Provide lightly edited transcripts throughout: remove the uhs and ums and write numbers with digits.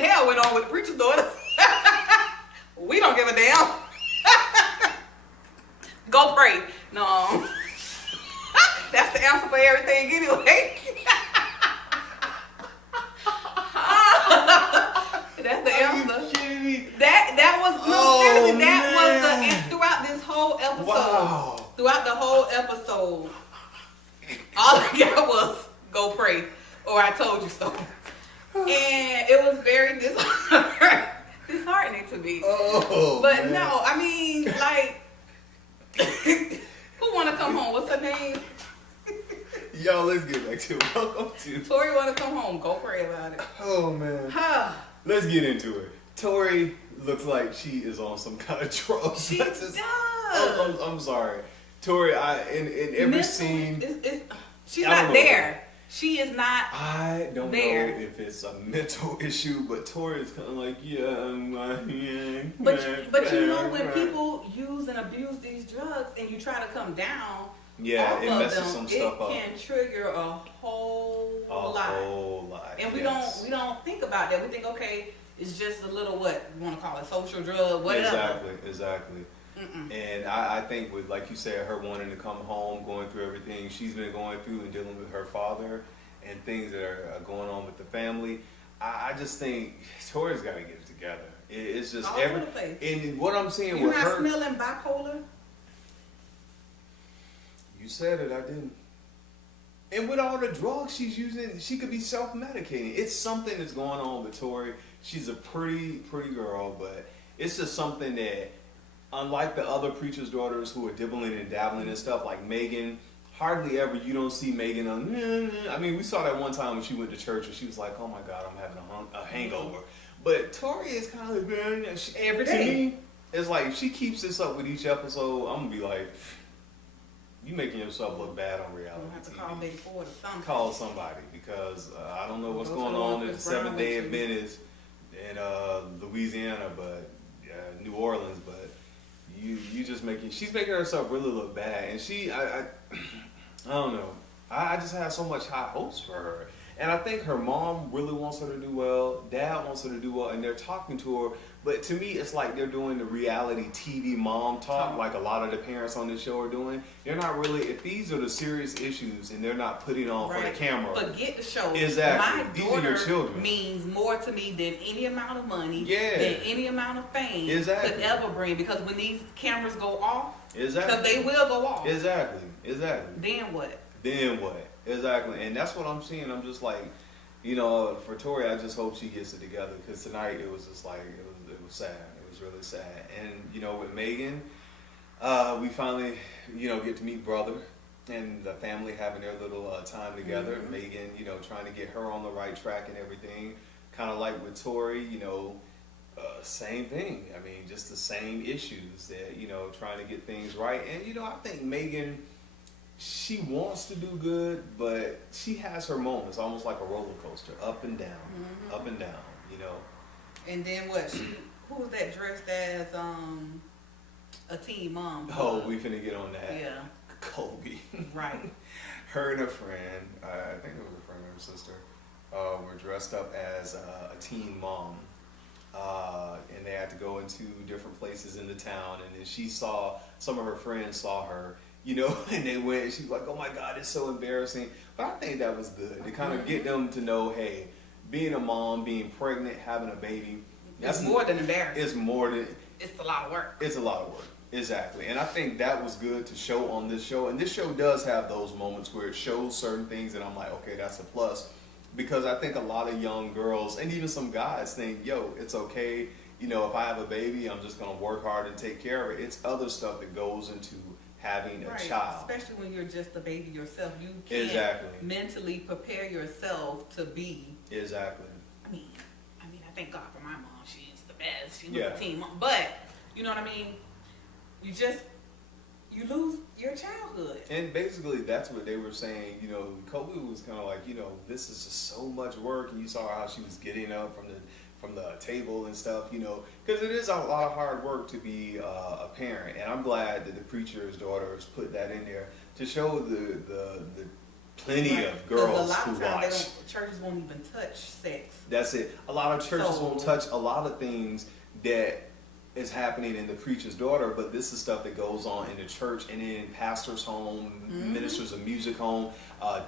hell went on with the preacher's daughters? We don't give a damn. Go pray. No. That's the answer for everything anyway. That's the answer. Are you kidding me? That was seriously, that was throughout this whole episode. Wow. Throughout the whole episode, all I got was go pray, or I told you so. And it was very disheartening to me. Oh, but man. no, I mean, like, who want to come home? What's her name? Y'all, let's get back to it. Welcome to Tori want to come home. Go pray about it. Oh man. Let's get into it. Tori looks like she is on some kind of drugs. She does. I'm sorry. Tori, in every scene, she's not there. She is not. I don't there. know if it's a mental issue, but Tori is kind of like, But you know, when people use and abuse these drugs, and you try to come down, it messes some stuff up. It can trigger a whole lot. And we don't think about that. We think, okay, it's just a little what you want to call it, social drug, whatever. Exactly. And I think with, like you said, her wanting to come home, going through everything she's been going through and dealing with her father and things that are going on with the family, I just think Tori's got to get it together. It's just all over the place. And what I'm seeing You're with not her, smelling bipolar. You said it, I didn't. And with all the drugs she's using, she could be self-medicating. It's something that's going on with Tori. She's a pretty girl, but it's just something that, unlike the other preacher's daughters who are dibbling and dabbling and stuff, like Megan, hardly ever you don't see Megan on. I mean, we saw that one time when she went to church and she was like, "Oh my God, I'm having a hangover." But Tori is kind of every day. To me, it's like if she keeps this up with each episode, I'm gonna be like, you making yourself look bad on reality. You have to call Big Ford or something. Call somebody, because I don't know what's going on at the Seventh Day Adventist in Louisiana, but New Orleans, but she's making herself really look bad, and I don't know. I just have so much high hopes for her, and I think her mom really wants her to do well. Dad wants her to do well, and they're talking to her. But to me, it's like they're doing the reality TV mom talk, like a lot of the parents on this show are doing. They're not really, if these are the serious issues and they're not putting on for the camera. Forget the show. Exactly. My These daughter are your children. Means more to me than any amount of money, than any amount of fame could ever bring. Because when these cameras go off, because they will go off. Exactly. Then what? Exactly. And that's what I'm seeing. I'm just like, for Tori, I just hope she gets it together, because tonight it was just like, it was sad. It was really sad. And, with Megan, we finally, get to meet brother and the family having their little time together. Mm-hmm. Megan, trying to get her on the right track and everything. Kind of like with Tori, same thing. I mean, just the same issues that, trying to get things right. And, I think Megan, she wants to do good, but she has her moments, almost like a roller coaster, up and down, And then what? Who was that dressed as a teen mom? Oh, we finna get on that. Yeah. Colby. Right. Her and a friend, I think it was a friend or a sister, were dressed up as a teen mom. And they had to go into different places in the town, and then some of her friends saw her, and they went, and she was like, "Oh my God, it's so embarrassing." But I think that was good to kind of get them to know, hey, being a mom, being pregnant, having a baby, it's more than embarrassing. It's a lot of work. It's a lot of work. Exactly. And I think that was good to show on this show. And this show does have those moments where it shows certain things that I'm like, okay, that's a plus. Because I think a lot of young girls and even some guys think, it's okay. If I have a baby, I'm just going to work hard and take care of it. It's other stuff that goes into having a child. Especially when you're just a baby yourself. You can't mentally prepare yourself to be. Exactly. I mean, I thank God for my mom. She's the best. She was a teen mom. But, you know what I mean? You lose your childhood. And basically that's what they were saying. Kobe was kind of like, this is just so much work. And you saw how she was getting up from the table and stuff, because it is a lot of hard work to be a parent. And I'm glad that the preacher's daughters put that in there to show the plenty of girls who watch. Churches won't even touch sex. That's it. A lot of churches won't touch a lot of things that is happening in the preacher's daughter, but this is stuff that goes on in the church and in pastor's home, ministers of music home,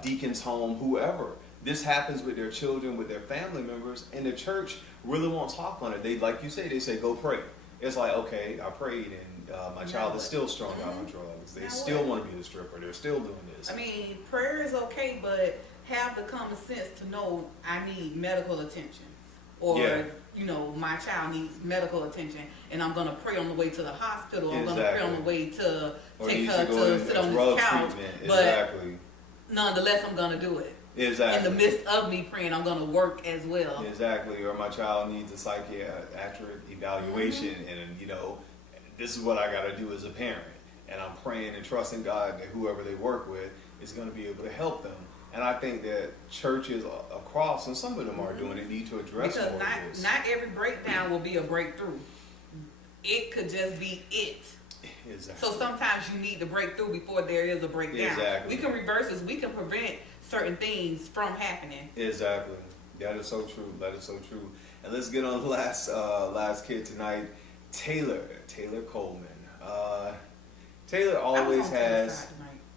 deacon's home, whoever. This happens with their children, with their family members, and the church really won't talk on it. They, like you say, they say, go pray. It's like, okay, I prayed, and my child is still strung out on drugs. They still want to be a stripper. They're still doing this. I mean, prayer is okay, but have the common sense to know I need medical attention. Or, you know, my child needs medical attention, and I'm going to pray on the way to the hospital. I'm going to pray on the way to take her to sit on this couch. But nonetheless, I'm going to do it. Exactly. In the midst of me praying, I'm going to work as well. Exactly. Or my child needs a psychiatric evaluation, and, you know, this is what I got to do as a parent. And I'm praying and trusting God that whoever they work with is going to be able to help them. And I think that churches across, and some of them are doing it, need to address more of this. Because not every breakdown will be a breakthrough. It could just be it. Exactly. So sometimes you need to break through before there is a breakdown. Exactly. We can reverse this. We can prevent certain things from happening. Exactly. That is so true. That is so true. And let's get on the last kid tonight, Taylor Coleman. Taylor always has.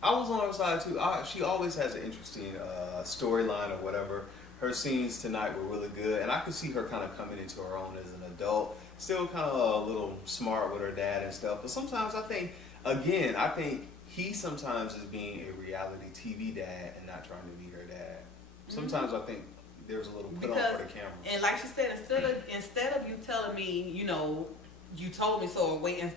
I was on her side too. She always has an interesting storyline or whatever. Her scenes tonight were really good, and I could see her kind of coming into her own as an adult. Still kind of a little smart with her dad and stuff, but sometimes I think he sometimes is being a reality TV dad and not trying to be her dad. Sometimes I think there's a little put on for the camera. And like she said, instead of you telling me, you know, you told me so, or waiting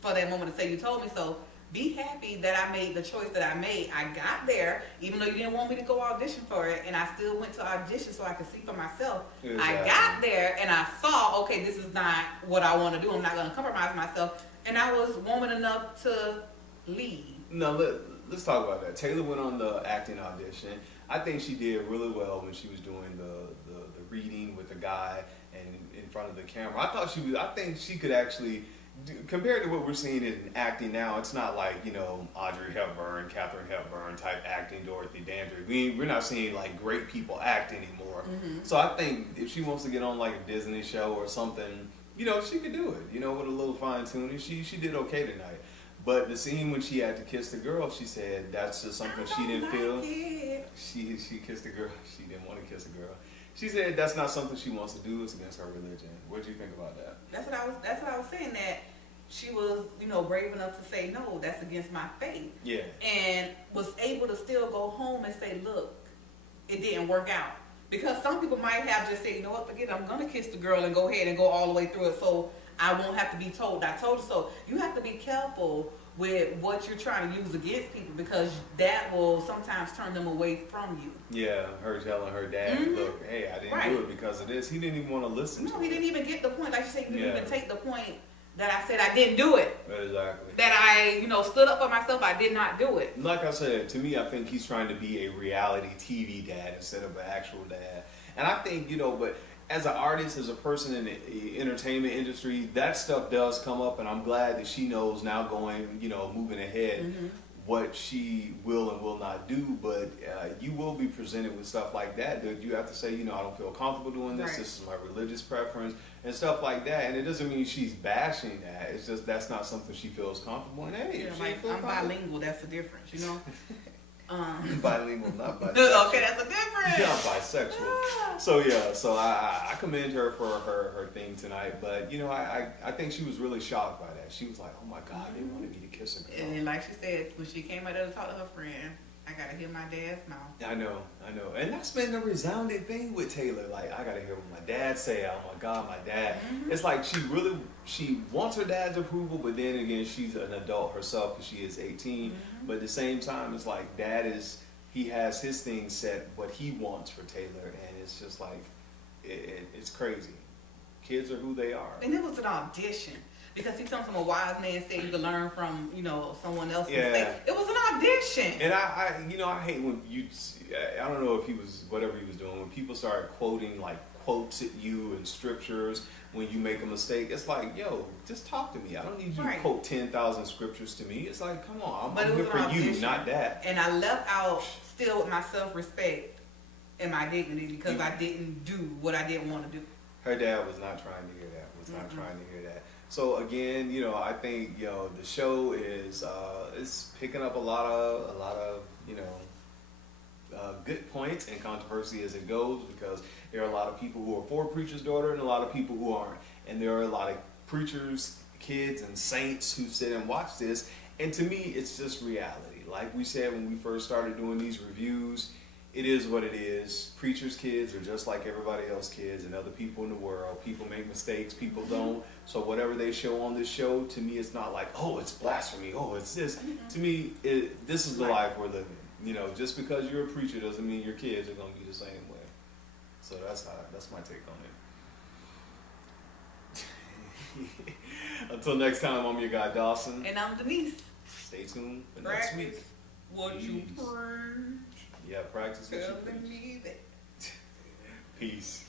for that moment to say you told me so, be happy that I made the choice that I made. I got there, even though you didn't want me to go audition for it, and I still went to audition so I could see for myself. Exactly. I got there, and I saw, okay, this is not what I want to do. I'm not going to compromise myself. And I was woman enough to leave. No, let's talk about that. Taylor went on the acting audition. I think she did really well when she was doing the reading with the guy and in front of the camera. I think she could actually... Compared to what we're seeing in acting now, it's not like, you know, Audrey Hepburn, Katharine Hepburn type acting, Dorothy Dandridge. We're not seeing like great people act anymore. So I think if she wants to get on like a Disney show or something, you know, she could do it. You know, with a little fine tuning, she did okay tonight. But the scene when she had to kiss the girl, she said that's just something she didn't feel. She kissed the girl. She didn't want to kiss a girl. She said that's not something she wants to do. It's against her religion. What do you think about that? That's what I was saying, that she was, you know, brave enough to say, no, that's against my faith. Yeah. And was able to still go home and say, look, it didn't work out. Because some people might have just said, you know what, forget it, I'm going to kiss the girl and go ahead and go all the way through it so I won't have to be told I told you so. You have to be careful with what you're trying to use against people, because that will sometimes turn them away from you. Yeah, her telling her dad, look, hey, I didn't do it because of this. He didn't even want to listen to it. No, he didn't even get the point. Like you said, he didn't even take the point that I said I didn't do it. Exactly. That I, you know, stood up for myself. I did not do it. Like I said, to me, I think he's trying to be a reality TV dad instead of an actual dad. And I think, you know, but as an artist, as a person in the entertainment industry, that stuff does come up, and I'm glad that she knows now going, you know, moving ahead, what she will and will not do. But you will be presented with stuff like that. You have to say, you know, I don't feel comfortable doing this. Right. This is my religious preference and stuff like that. And it doesn't mean she's bashing that. It's just that's not something she feels comfortable in. Hey, yeah, like, I'm bilingual. That's the difference, you know. Bilingual, not bisexual. Okay, that's a difference. Yeah, bisexual. So yeah, so I commend her for her thing tonight. But you know, I think she was really shocked by that. She was like, oh my God, they wanted me to kiss a girl. And like she said, when she came out there to talk to her friend, I gotta hear my dad's mouth. I know. And that's been the resounding thing with Taylor. Like, I gotta hear what my dad say. Oh my God, my dad. It's like she wants her dad's approval, but then again, she's an adult herself because she is 18. But at the same time, it's like he has his thing set, what he wants for Taylor, and it's just like, it's crazy. Kids are who they are. And it was an audition. Because he comes from a wise man said you can learn from, you know, someone else's mistake. It was an audition. And I hate when I don't know if he was, whatever he was doing, when people start quoting like quotes at you and scriptures when you make a mistake. It's like, yo, just talk to me. I don't need you to quote 10,000 scriptures to me. It's like, come on, I'm here for you, not that. And I left out still with my self-respect and my dignity because I didn't do what I didn't want to do. Her dad was not trying to hear that. Was not trying to hear that. So again, you know, I think, you know, the show is it's picking up a lot of you know, good points and controversy as it goes, because there are a lot of people who are for Preacher's Daughter and a lot of people who aren't, and there are a lot of preachers, kids, and saints who sit and watch this. And to me, it's just reality. Like we said when we first started doing these reviews, it is what it is. Preachers' kids are just like everybody else's kids and other people in the world. People make mistakes, people don't. So whatever they show on this show, to me, it's not like, oh, it's blasphemy, oh, it's this. To me, this is the life we're living. You know, just because you're a preacher doesn't mean your kids are going to be the same way. So that's my take on it. Until next time, I'm your guy Dawson. And I'm Denise. Stay tuned for next week. Practice what you preach. Yeah, practice what you Telling preach. me that. Peace.